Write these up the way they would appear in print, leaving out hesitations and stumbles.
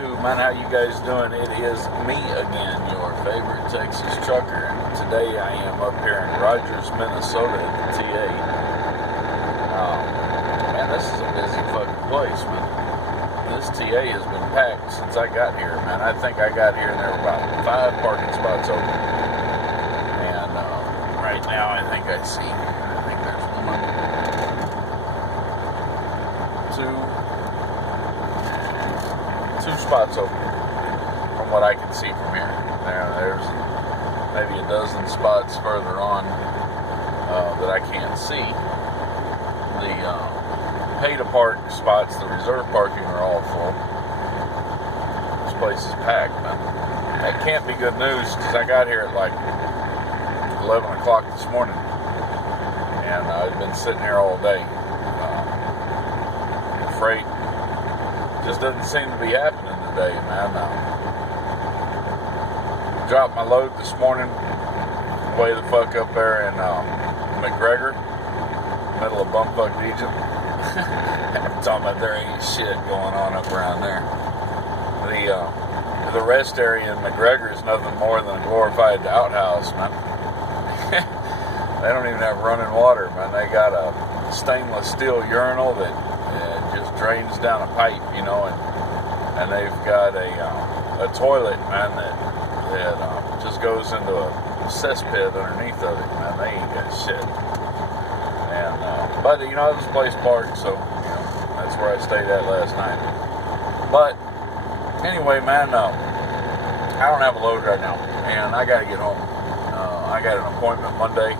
Man, how you guys doing? It is me again, your favorite Texas trucker, and today I am up here in Rogers, Minnesota at the TA. Man, this is a busy fucking place, man. This TA has been packed since I got here, man. I think I got here and there were about 5 parking spots open. And right now I think there's two spots open from what I can see from here. There's maybe a dozen spots further on that I can't see. The pay-to-park spots, the reserve parking, are all full. This place is packed, man. That can't be good news because I got here at like 11 o'clock this morning and I've been sitting here all day. Freight just doesn't seem to be happening today, man. Dropped my load this morning way the fuck up there in McGregor, middle of bumfuck Egypt. I'm talking about there ain't shit going on up around there. The rest area in McGregor is nothing more than a glorified outhouse, man. They don't even have running water, man. They got a stainless steel urinal that just drains down a pipe, you know, and they've got a toilet, man, that just goes into a cesspit underneath of it, man. They ain't got shit. And but you know, this place parked, so you know, that's where I stayed at last night. But anyway, man, I don't have a load right now, and I gotta get home. I got an appointment Monday.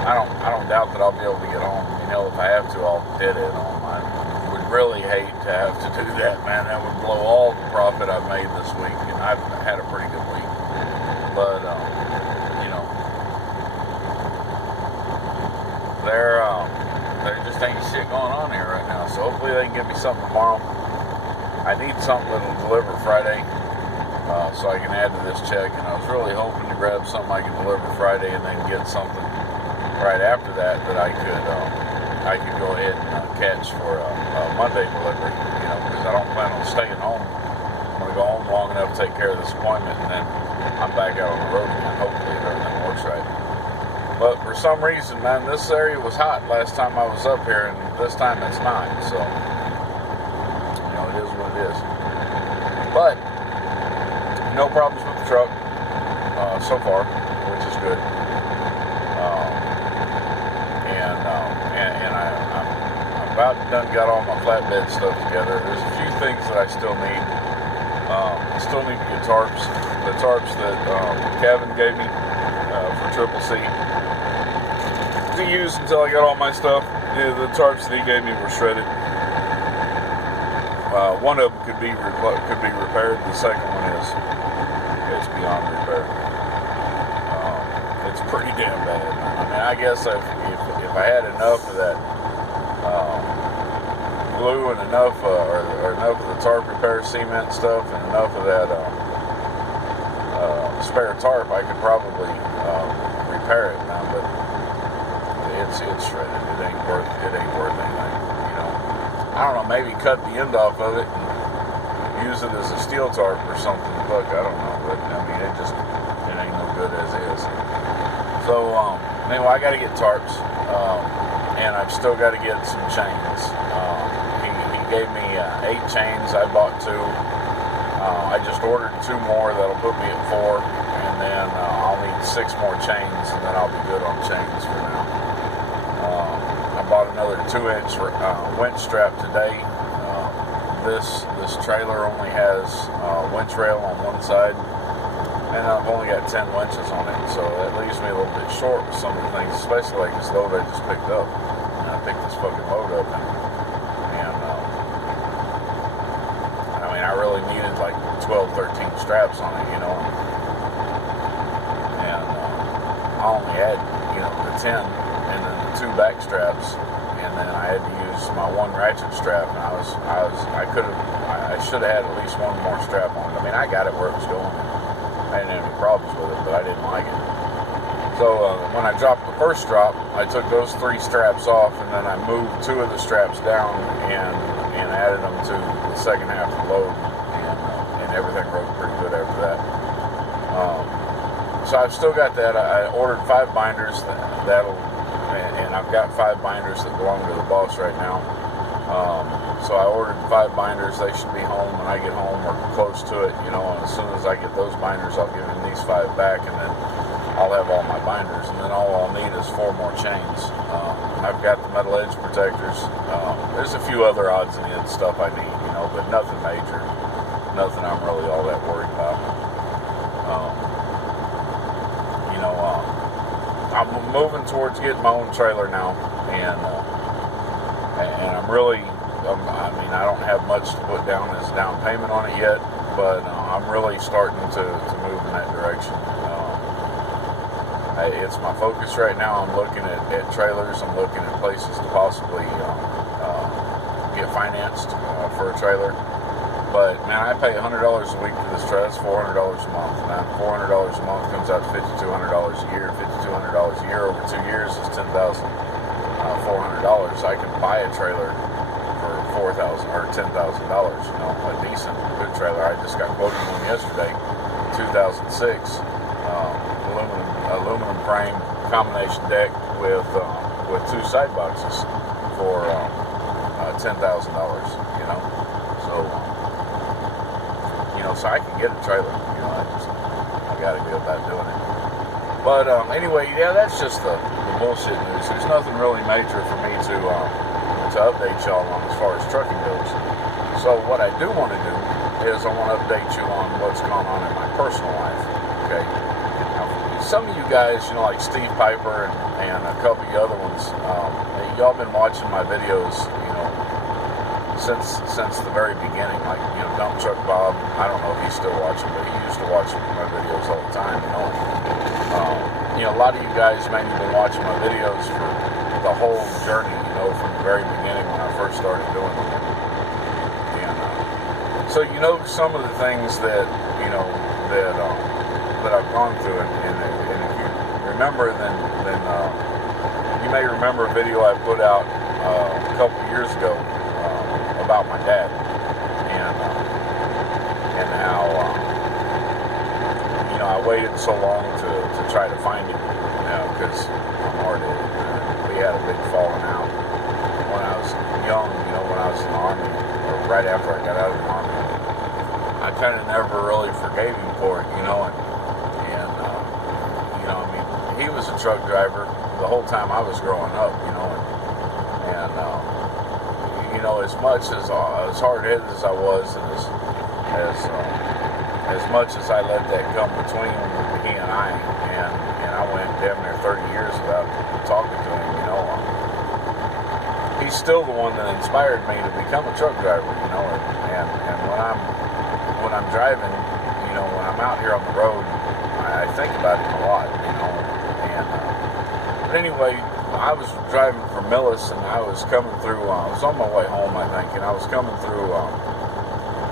I don't doubt that I'll be able to get home. You know, if I have to, I'll hit it home. I would really hate to have to do that, man. That would blow all the profit I've made this week, and I've had a pretty good week. But you know, there just ain't shit going on here right now. So hopefully they can give me something tomorrow. I need something that'll deliver Friday, so I can add to this check. And I was really hoping to grab something I can deliver Friday and then get something right after that I could go ahead and catch for a Monday delivery, you know, because I don't plan on staying home. I'm going to go home long enough to take care of this appointment, and then I'm back out on the road again, hopefully if everything works right. But for some reason, man, this area was hot last time I was up here, and this time it's not, so, you know, it is what it is. But no problems with the truck so far, which is good. And I'm about done got all my flatbed stuff together. There's a few things that I still need. I still need to get tarps. The tarps that Kevin gave me for Triple C to use until I got all my stuff. Yeah, the tarps that he gave me were shredded. One of them could be repaired. The second one is beyond repair. It's pretty damn bad. I mean, I guess if I had enough of that glue and enough or enough of the tarp repair cement stuff and enough of that spare tarp, I could probably repair it now. But it's shredded. It ain't worth anything. You know, I don't know. Maybe cut the end off of it and use it as a steel tarp or something. Look, I don't know. But I mean, it ain't no good as is. So anyway, I got to get tarps, and I've still got to get some chains. He gave me 8 chains. I bought 2. I just ordered 2 more. That'll put me at 4, and then I'll need 6 more chains, and then I'll be good on chains for now. I bought another 2-inch winch strap today. This trailer only has winch rail on one side, and I've only got 10 winches on it, so that leaves me a little bit short with some of the things, especially like this load I just picked up. And I picked this fucking load up, and I mean, I really needed like 12, 13 straps on it, you know. And I only had, you know, the 10 and then the 2 back straps, and then I had to use my 1 ratchet strap, and I should have had at least 1 more strap on it. I mean, I got it where it was going. I didn't have any problems with it, but I didn't like it. So when I dropped the first drop, I took those 3 straps off, and then I moved 2 of the straps down and and added them to the second half of the load, and everything rode pretty good after that. So I've still got that. I ordered 5 binders and I've got 5 binders that belong to the boss right now. So I ordered 5 binders. They should be home when I get home or close to it, and as soon as I get those binders, I'll give him these 5 back, and then I'll have all my binders, and then all I'll need is 4 more chains. I've got the metal edge protectors. There's a few other odds and ends stuff I need, but nothing major, nothing I'm really all that worried about. I'm moving towards getting my own trailer now, and I'm really, I don't have much to put down as down payment on it yet, but I'm really starting to move in that direction. It's my focus right now. I'm looking at trailers. I'm looking at places to possibly get financed for a trailer. But man, I pay $100 a week for this trailer. That's $400 a month. Now, $400 a month comes out to $5,200 a year. $5,200 a year over 2 years is $10,400. I can buy a trailer for $4,000 or $10,000. A decent, good trailer. I just got quoted one yesterday, 2006, aluminum frame combination deck with 2 side boxes for $10,000. So I can get a trailer. I got to go about doing it. But anyway, yeah, that's just the bullshit news. There's nothing really major for me to update y'all on as far as trucking goes. So what I do want to do is I want to update you on what's going on in my personal life. Okay. Now, some of you guys, like Steve Piper and a couple of other ones, y'all been watching my videos, since the very beginning, like, Dump Truck Bob. I don't know if he's still watching, but he used to watch my videos all the time, a lot of you guys maybe been watching my videos for the whole journey, from the very beginning when I first started doing it. And so some of the things that I've gone through, and if you remember, then you may remember a video I put out a couple years ago about my dad, and how I waited so long to try to find him, because I'm hard-headed. We had a big falling out when I was young, when I was in the Army, or right after I got out of the Army. I kind of never really forgave him for it, and he was a truck driver the whole time I was growing up, and as much as hard-headed as I was, and as much as I let that come between he and I, and I went damn near 30 years without talking to him, he's still the one that inspired me to become a truck driver, and when I'm driving, when I'm out here on the road, I think about him a lot, but anyway, I was driving from Millis, and I was coming through, I was on my way home, I think, and I was coming through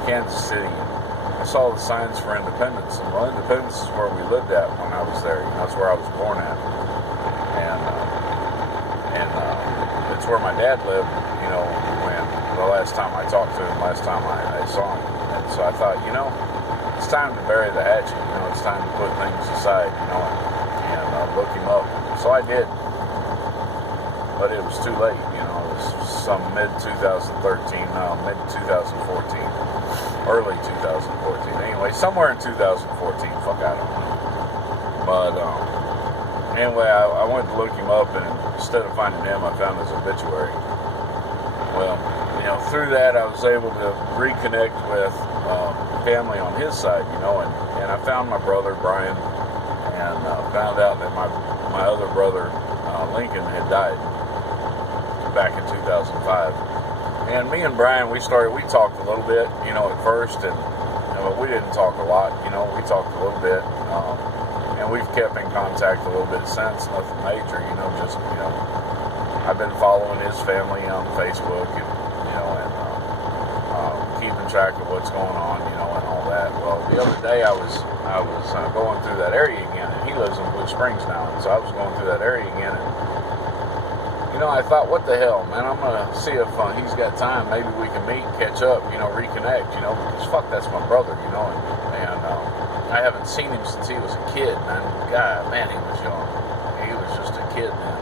Kansas City, and I saw the signs for Independence, and Independence is where we lived at when I was there. That's where I was born at, and it's where my dad lived, when the last time I talked to him, last time I saw him. And so I thought, it's time to bury the hatchet, it's time to put things aside, and look him up. So I did. But it was too late, it was some mid-2013, mid-2014, early 2014. Anyway, somewhere in 2014, fuck, I don't know. But, anyway, I went to look him up, and instead of finding him, I found his obituary. Well, through that, I was able to reconnect with family on his side, and I found my brother, Brian, and found out that my other brother, Lincoln, had died back in 2005. And me and Brian, we talked a little bit, at first, and we didn't talk a lot, we talked a little bit, and we've kept in contact a little bit since, nothing major, I've been following his family on Facebook, and keeping track of what's going on, and all that. Well, the other day I was going through that area again, and he lives in Blue Springs now, and so I was going through that area again, and I thought, what the hell, man, I'm going to see if he's got time. Maybe we can meet, catch up, reconnect, because fuck, that's my brother, and I haven't seen him since he was a kid, man. God, man, he was young. He was just a kid then.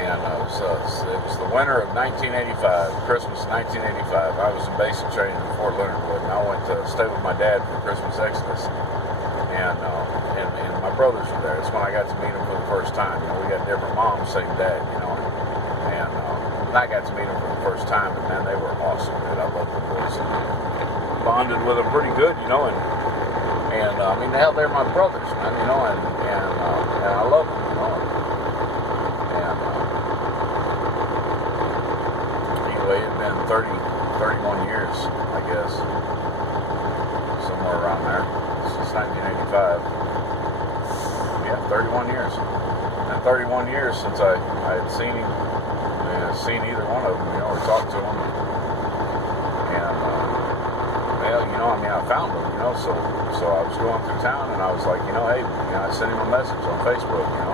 And it was the winter of 1985, Christmas 1985. I was in basic training in Fort Leonard Wood, and I went to stay with my dad for Christmas Exodus. And my brothers were there. It's when I got to meet them for the first time. We got different moms, same dad, and I got to meet them for the first time, and man, they were awesome, dude. I loved the boys. Bonded with them pretty good, and I mean, hell, they're my brothers, man, and I love them, and anyway, it's been 31 years, I guess, somewhere around there, since 1985. Yeah, 31 years. And 31 years since I had seen him, seen either one of them, or talked to him. And, I found him, so I was going through town, and I was like, hey, I sent him a message on Facebook, and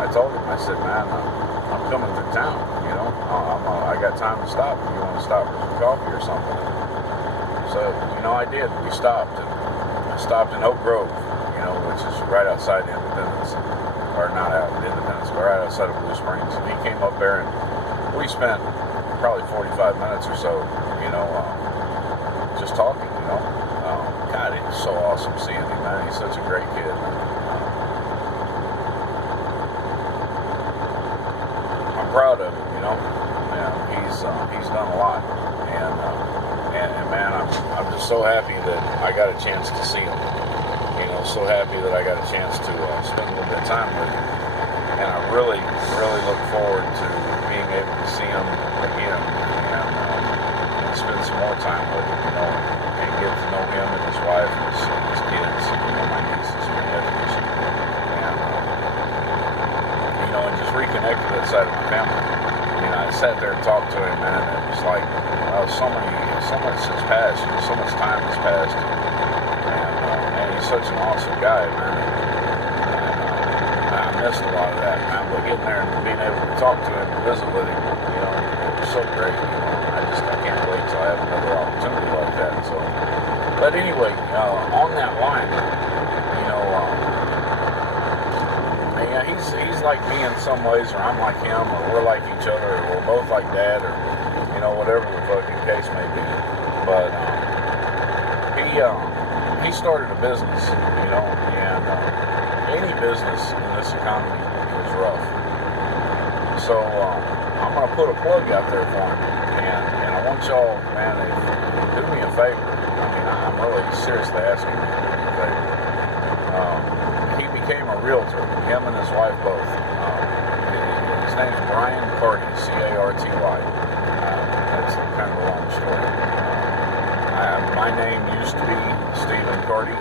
I told him, I said, man, I'm coming through town, I got time to stop. You want to stop for some coffee or something? So, I did. We stopped, and I stopped in Oak Grove, which is right outside Independence, or not out of Independence, but right outside of Blue Springs. And he came up there, and we spent probably 45 minutes or so, just talking, God, it was so awesome seeing him, man. He's such a great kid. I'm proud of him, he's done a lot, and man, I'm just so happy that I got a chance to see him. So happy that I got a chance to spend a little bit of time with him, and I really, really look forward to being able to see him again and spend some more time with him, and get to know him and his wife and his kids, my nieces and my nephews, and just reconnect with that side of my family. I sat there and talked to him, man, and it was like, so much has passed, so much time has passed. He's such an awesome guy, man. And I missed a lot of that, man. But getting there and being able to talk to him and visit with him, it was so great. I can't wait till I have another opportunity like that. So, but anyway, on that line, he's like me in some ways, or I'm like him, or we're like each other, or we're both like Dad, or whatever the fucking case may be. But he started a business, and any business in this economy is rough. So I'm going to put a plug out there for him, and I want y'all, man, do me a favor. I'm really seriously asking you to do me a favor. He became a realtor, him and his wife both. His name's Brian.carty, C-A-R-T-Y. That's kind of a long story. My name used to be Stephen Carty,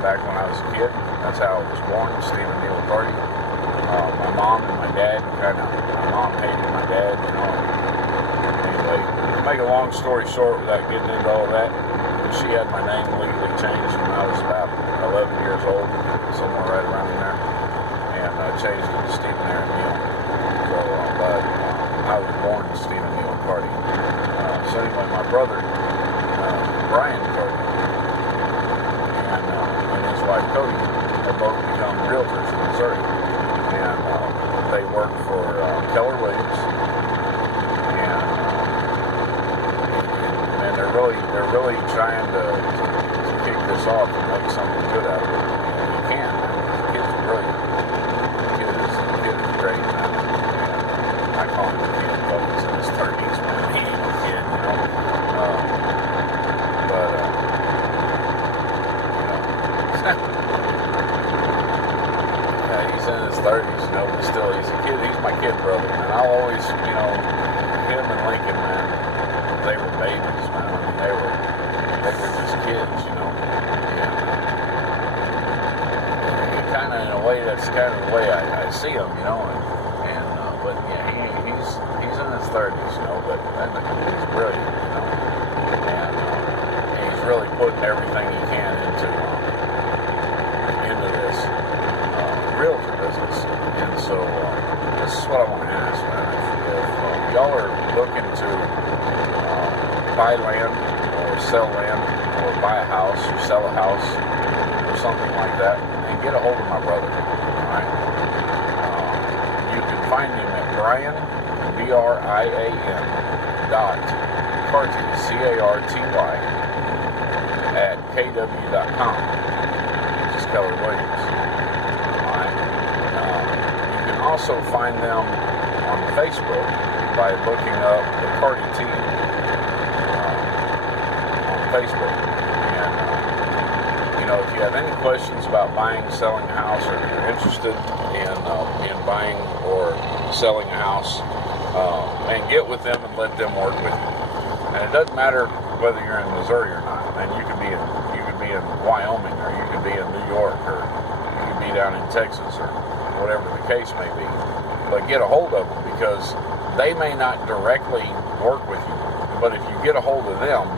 back when I was a kid. That's how I was born, Stephen Neal Carty. My mom and my dad, my mom hated my dad, Anyway, to make a long story short without getting into all that, she had my name legally changed when I was about 11 years old, somewhere right around there, and I changed it to Stephen Aaron Neal. So, but I was born Stephen Neal Carty. So anyway, my brother, Brian.carty, and his wife Cody have both become realtors in Missouri, and they work for Keller Williams, and they're really trying to kick this off and make something good out of it. And you can. The kid's brilliant. The kid is great, man. And I call him a kid, but he's in his 30s, man. He ain't no kid, Yeah, he's in his 30s, but still, he's a kid. He's my kid brother, and I'll always, him and Lincoln, man, they were babies, man. They were just kids, and kind of in a way, that's kind of the way I see him, but yeah, he's in his 30s, but he's brilliant, and he's really putting everything he can into this realtor business. And so this is what I want to ask, man. If y'all are looking to buy land or sell land or buy a house or sell a house or something like that, and get a hold of my brother. All right. You can find him at Brian, BRIAN .carty, CARTY at KW.com. Just Keller Williams. All right. You can also find them on Facebook by looking up the Carty team on Facebook. And if you have any questions about buying, selling a house, or if you're interested in buying or selling a house, and get with them and let them work with you. And it doesn't matter whether you're in Missouri or not. And you could be in Wyoming, or you could be in New York, or you could be down in Texas, or whatever the case may be. But get a hold of them, because they may not directly work with you, but if you get a hold of them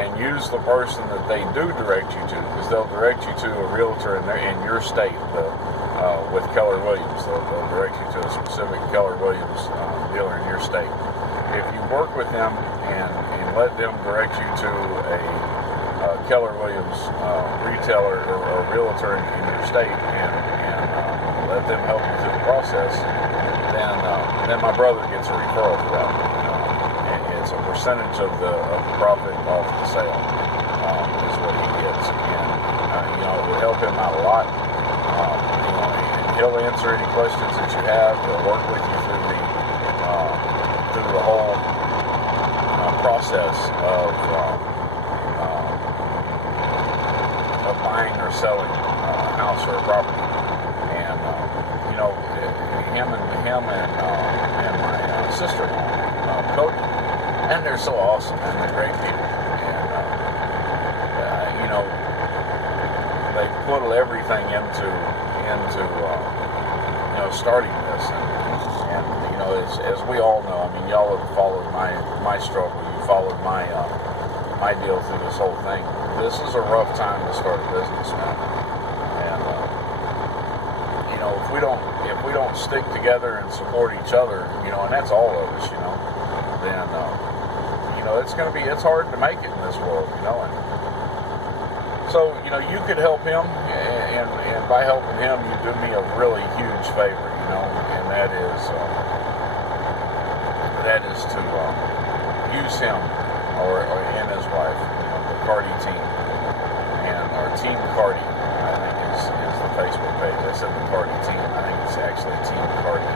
and use the person that they do direct you to, because they'll direct you to a realtor in your state, with Keller Williams. They'll direct you to a specific Keller Williams dealer in your state. If you work with them and let them direct you to a Keller Williams retailer or realtor in your state, and let them help you through the process, then my brother gets a referral for that. And it's a percentage of the profit off the sale is what he gets, and it would help him out a lot. He'll answer any questions that you have. He'll work with you through the whole process of buying or selling a house or a property. And him and my sister-in-law, Cody, and they're so awesome, and they're great people. And they put everything into starting this, and as we all know, I mean, y'all have followed my struggle, you followed my deal through this whole thing. This is a rough time to start a business, man. And if we don't stick together and support each other, and that's all of us, then it's hard to make it in this world, and so you could help him, and by helping him, you do me a really huge favor, and that is to use him and his wife, the Carty team, and our Team Carty, I think is the Facebook page. I said the Carty team. I think it's actually Team Carty.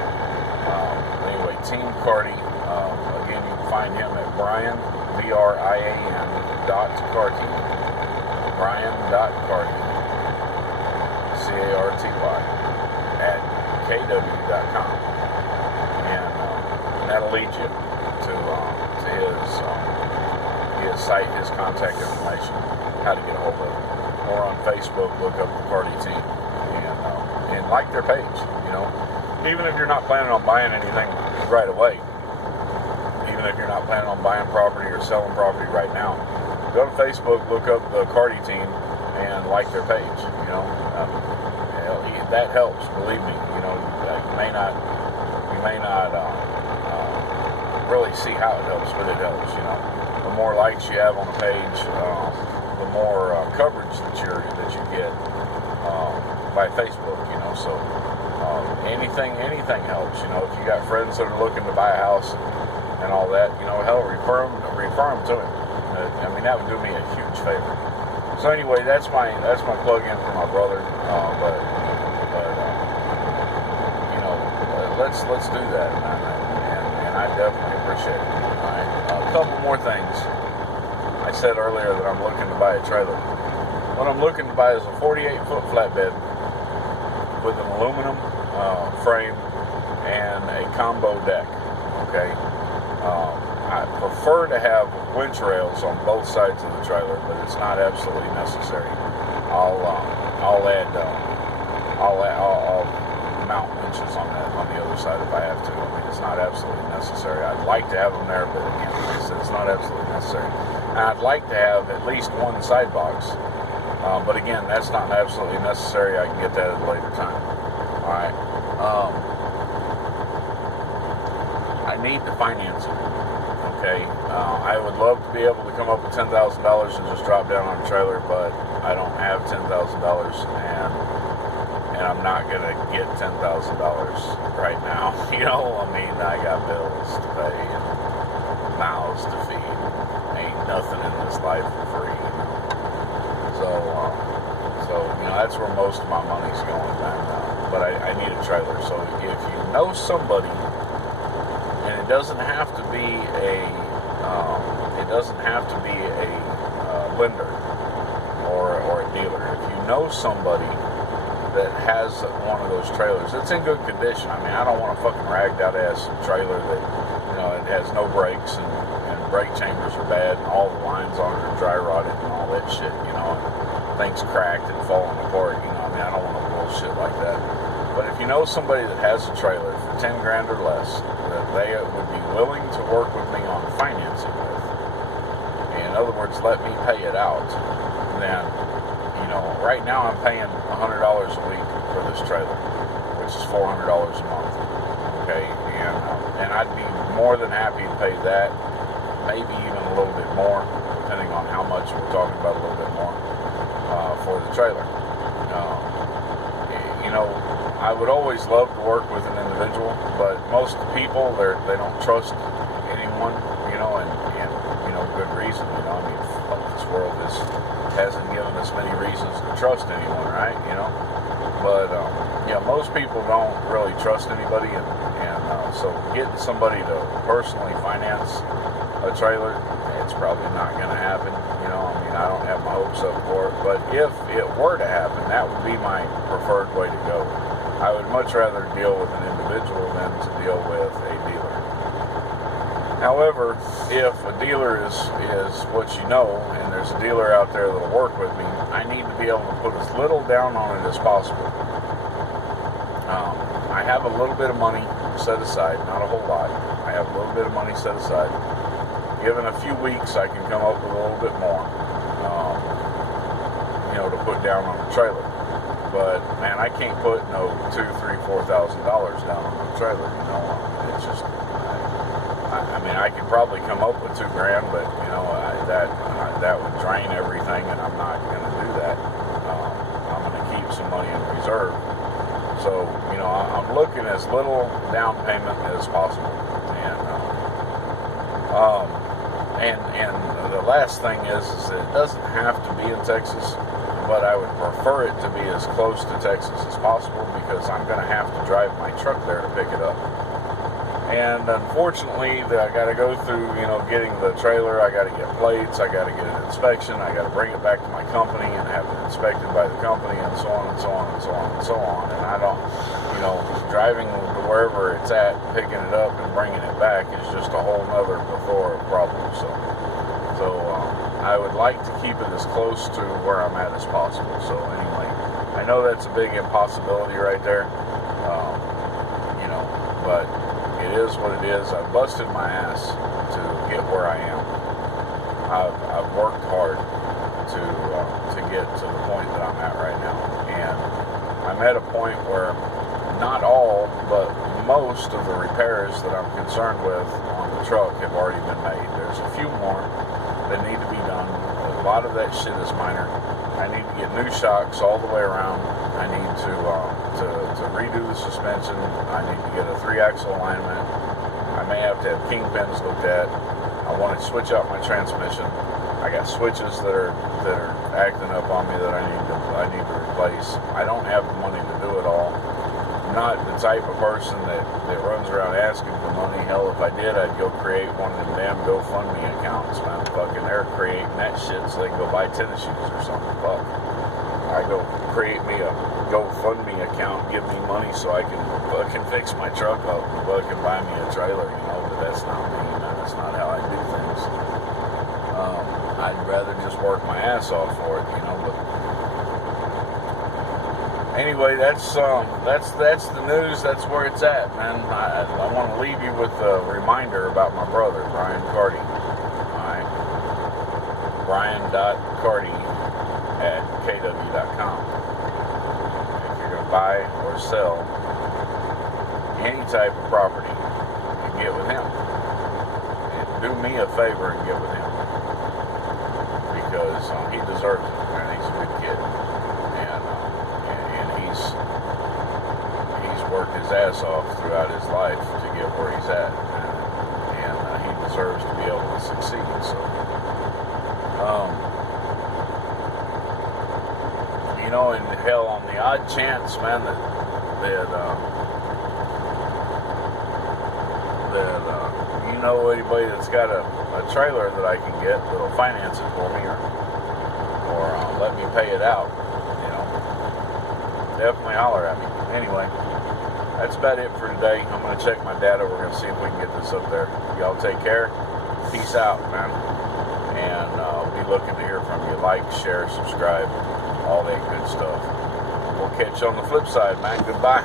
Anyway, Team Carty. Again, you can find him at Brian, BRIAN .carty, Brian.carty, CARTY at KW.com, and that'll lead you to his site, his contact information, how to get a hold of him. Or on Facebook, look up the Carty team and like their page. Even if you're not planning on buying anything right away, even if you're not planning on buying property or selling property right now, go to Facebook, look up the Carty team, and like their page. That helps. Believe me. You may not really see how it helps, but it helps. The more likes you have on a page, the more coverage that you get by Facebook. So anything helps. If you got friends that are looking to buy a house and all that, hell, refer them to him. That would do me a huge favor. So anyway, that's my plug-in for my brother. Let's do that, and I definitely appreciate it. All right. A couple more things. I said earlier that I'm looking to buy a trailer. What I'm looking to buy is a 48-foot flatbed with an aluminum frame and a combo deck. Okay. I prefer to have winch rails on both sides of the trailer, but it's not absolutely necessary. I'll mount winches on the other side if I have to. It's not absolutely necessary. I'd like to have them there, but again, it's not absolutely necessary. And I'd like to have at least one side box, but again, that's not absolutely necessary. I can get that at a later time. All right. I need to finance it. Okay, I would love to be able to come up with $10,000 and just drop down on a trailer, but I don't have $10,000, and I'm not gonna get $10,000 right now. You know, I mean, I got bills to pay and mouths to feed. Ain't nothing in this life for free. So you know, that's where most of my money's going, man. But I need a trailer. So if you know somebody, and it doesn't have to be a lender or a dealer. If you know somebody that has one of those trailers that's in good condition, I mean, I don't want a fucking ragged out ass trailer that, you know, it has no brakes and brake chambers are bad and all the lines on it are dry rotted and all that shit, you know, and things cracked and falling apart, you know. I mean, I don't want no bullshit like that. But if you know somebody that has a trailer for 10 grand or less that they would be willing to work with me on financing with, in other words, let me pay it out, then, you know, right now I'm paying $100 a week for this trailer, which is $400 a month, okay, and I'd be more than happy to pay that, maybe even a little bit more, depending on how much we're talking about, a little bit more, for the trailer. You know, I would always love to work with an individual, but most people, they don't trust anyone, you know, and you know, good reason, you know. I mean, fuck, this world hasn't given us many reasons to trust anyone, right, you know. But, yeah, most people don't really trust anybody, and so getting somebody to personally finance a trailer, it's probably not going to happen, you know. I mean, I don't have my hopes up for it, but if it were to happen, that would be my preferred way to go. I would much rather deal with an individual than to deal with a dealer. However, if a dealer is what you know, and there's a dealer out there that'll work with me, I need to be able to put as little down on it as possible. I have a little bit of money set aside, not a whole lot. I have a little bit of money set aside. Given a few weeks, I can come up with a little bit more, you know, to put down on the trailer. But man, I can't put no $2,000, $3,000, $4,000 down on the trailer. You know, it's just, I mean, I could probably come up with $2 grand, but you know, that would drain everything, and I'm not going to do that. I'm going to keep some money in reserve. So, you know, I'm looking as little down payment as possible, and the last thing is that it doesn't have to be in Texas, but I would prefer it to be as close to Texas as possible, because I'm going to have to drive my truck there to pick it up. And unfortunately, I got to go through, you know, getting the trailer. I got to get plates. I got to get an inspection. I got to bring it back to my company and have it inspected by the company, and so on and so on and so on and so on. And I don't, you know, driving to wherever it's at, picking it up and bringing it back is just a whole nother plethora of problems. So I would like to keep it as close to where I'm at as possible. So anyway, I know that's a big impossibility right there, you know, but it is what it is. I've busted my ass to get where I am. I've worked hard to get to the point that I'm at right now, and I'm at a point where not all, but most of the repairs that I'm concerned with on the truck have already been made. There's a few more that need to be done. A lot of that shit is minor. I need to get new shocks all the way around. I need to redo the suspension. I need to get a 3-axle alignment. I may have to have kingpins looked at. I want to switch out my transmission. I got switches that are acting up on me that I need to replace. I don't have the money to do it all. I'm not the type of person that runs around asking for money. Hell, if I did, I'd go create one of them damn GoFundMe accounts, man. Fucking, they're creating that shit so they can go buy tennis shoes or something. Fuck. I go create me a GoFundMe account, give me money so I can fucking fix my truck up and fucking buy me a trailer, you know. But that's not me, man. That's not how I do things. I'd rather just work my ass off for it, you know. But anyway, that's the news. That's where it's at, man. I want to leave you with a reminder about my brother, Brian Carty. Alright, brian.carty at kw.com. If you're going to buy or sell any type of property, you get with him. Do me a favor and get with him, because he deserves it, man. He's a good kid, and he's worked his ass off throughout his life to get where he's at, and he deserves to be able to succeed. So, you know, and hell, on the odd chance, man, that you know anybody that's got a trailer that I can get that'll finance it for me, or let me pay it out, you know, definitely holler at me. Anyway, that's about it for today. I'm going to check my data. We're going to see if we can get this up there. Y'all take care. Peace out, man. And I'll be looking to hear from you. Like, share, subscribe, all that good stuff. We'll catch you on the flip side, man. Goodbye.